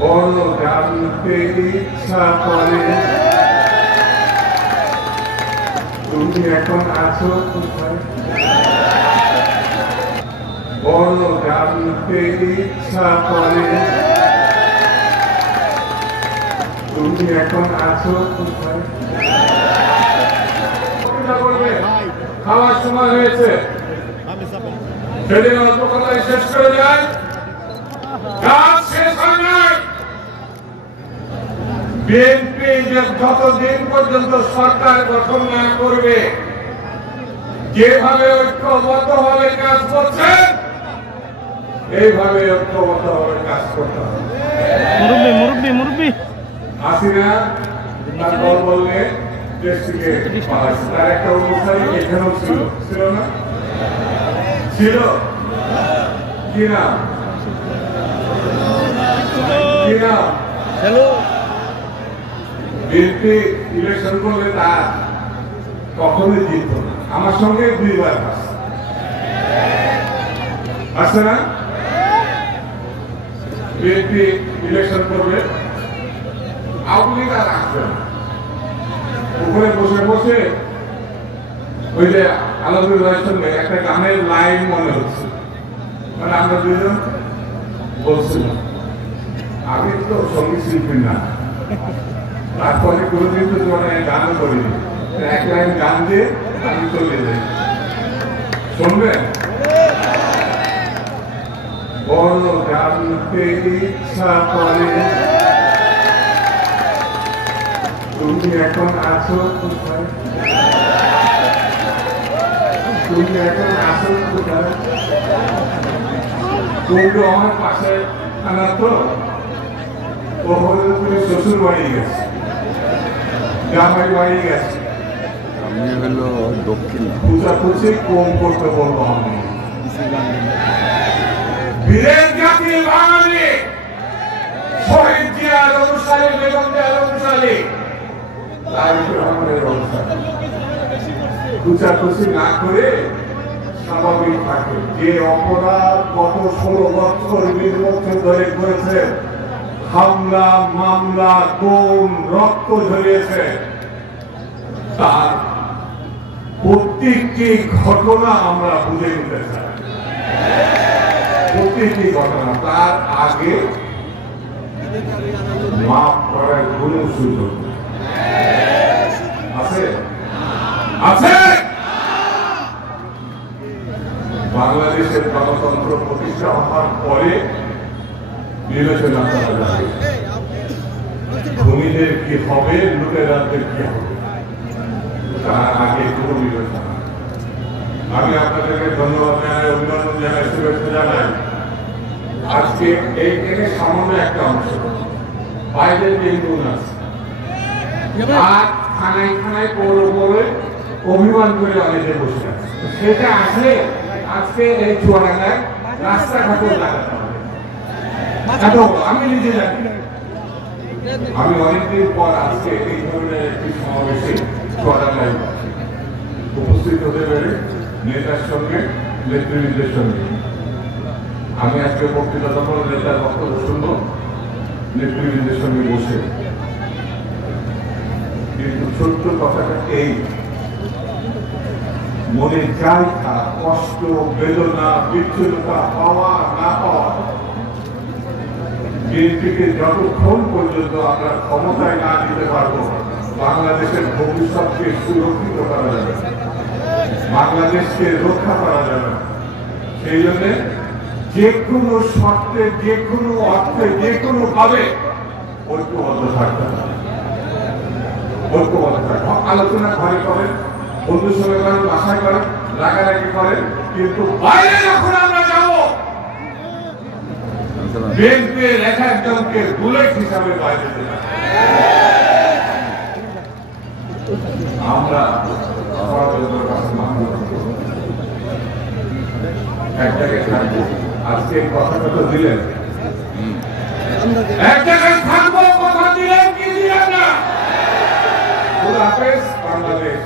বড় জানতে ইচ্ছা করে তুমি এখন আছো কোথায়? বড় জানতে ইচ্ছা করে তুমি এখন আছো কোথায়? খাওয়ার সময় হয়েছে, সেদিন অল্প কথায় শেষ করে যায়, কাজ শেষ হয় নাই। বিএনপি যতদিন পর্যন্ত সরকার গঠন না করবে, যেভাবে ঐক্যবদ্ধভাবে কাজ করছে এইভাবে ঐক্যবদ্ধভাবে কাজ করতে হবে। মুরব্বী হাসিনা তার দল বললে দেশ থেকে পালাচ্ছে, তার একটা অনুসারী এখানেও ছিল না? ছিল কি নাম? বিএনপি ইলেকশন করলে তার কখনোই জিতত না। আমার সঙ্গে 2 বার আসছে না? বিএনপি ইলেকশন করবে, আওয়ামী লীগ আর আসবে না। উপরে বসে বসে ওই যে আলমগীরের সঙ্গে একটা গানের লাইন মনে হচ্ছে, মানে আমরা দুজন বলছিলাম আমি তো সঙ্গীত শিল্পী না, তারপরে কোনোদিন তো গানও করিনি, এক লাইন গান দিয়ে আমি চলে যাই। শুনবেন? বড় জানতে ইচ্ছা করে তুমি এখন আছো কোথায়? তুমি এখন আছো কোথায়? তুমি তো আমার পাশে আনা তো, ওখানে তুমি শ্বশুর বাড়ি গেছে, জামাই বাড়ি গেছে, আমি হলো দক্ষিণ খুঁচাখুচি কম করতে বলবো আমি। বীরের জাতি বাঙালি, শহীদ জিয়ার অনুসারী, বেগম জিয়ার অনুসারী, তারেক রহমানের অনুসারী, খুঁচাখুচি না করে স্বাভাবিক থাকে। যে অপরাধ গত 16 বছর 20 বছর ধরে করেছে, হামলা মামলা খুন রক্ত ঝরিয়েছে, তার প্রত্যেকটি ঘটনা আমরা বুঝে নিতে চাই। প্রত্যেকটি ঘটনা তার আগে মাফ করার কোন সুযোগ আছে? আছে? বাংলাদেশের গণতন্ত্র প্রতিষ্ঠা হওয়ার পরে বিবেচনা করা যাবে খুনিদের কি হবে, লুটেরাদের কি হবে, তার আগে কোনো বিবেচনা। আমি আপনাদেরকে ধন্যবাদ জানাই, অভিনন্দন জানাই, শুভেচ্ছা জানাই। আজকে এইখানে সামান্য একটা অংশ, বাইরের যে গুণ আছে আর খানায় খানায় পৌর পৌরে অভিমান করে অনেকে বসে আছে, সেটা আসলে আজকে এই চুয়াডাঙ্গায় রাস্তাঘাটে লাগাতে হবে। আমি নিজে জানি, আমি অনেকদিন পর আজকে এই ধরনের একটি সমাবেশে চুয়াডাঙ্গায় উপস্থিত হতে পেরে নেতার সঙ্গে, নেতৃবৃন্দের সঙ্গে। আমি আজকে বক্তৃতা যখন নেতার বক্তব্য শুনব নেতৃবৃন্দের সঙ্গে বসে, কিন্তু ছোট্ট কথাটা এই, মনে যাই খারাপ, কষ্ট, বেদনা, বিচ্ছিন্নতা পাওয়া না পাওয়া, বিএনপিকে যতক্ষণ পর্যন্ত আমরা ক্ষমতায় না দিতে পারবো বাংলাদেশের ভবিষ্যৎকে সুরক্ষিত করা যাবে, বাংলাদেশকে রক্ষা করা যাবে। সেই জন্য যে কোনো শর্তে, যে কোনো অর্থে, যে কোনো ভাবে ঐক্যবদ্ধ থাকতে হবে। ঐক্যবদ্ধ থাকবে, আলোচনা ঘরে করেন, বন্ধুর সঙ্গে করেন, বাসায় করেন, রাগারাগি করেন, কিন্তু বাইরে যখন আমরা যাবো বিএনপির এক একজনকে বুলেট হিসাবে বাইরে দিলাম। আমরা এক জায়গায় থাকবো, আজকে কথাটা তো দিলেন, এক জায়গায় থাকবো কথা দিলেন কি দিলেন না? বাংলাদেশ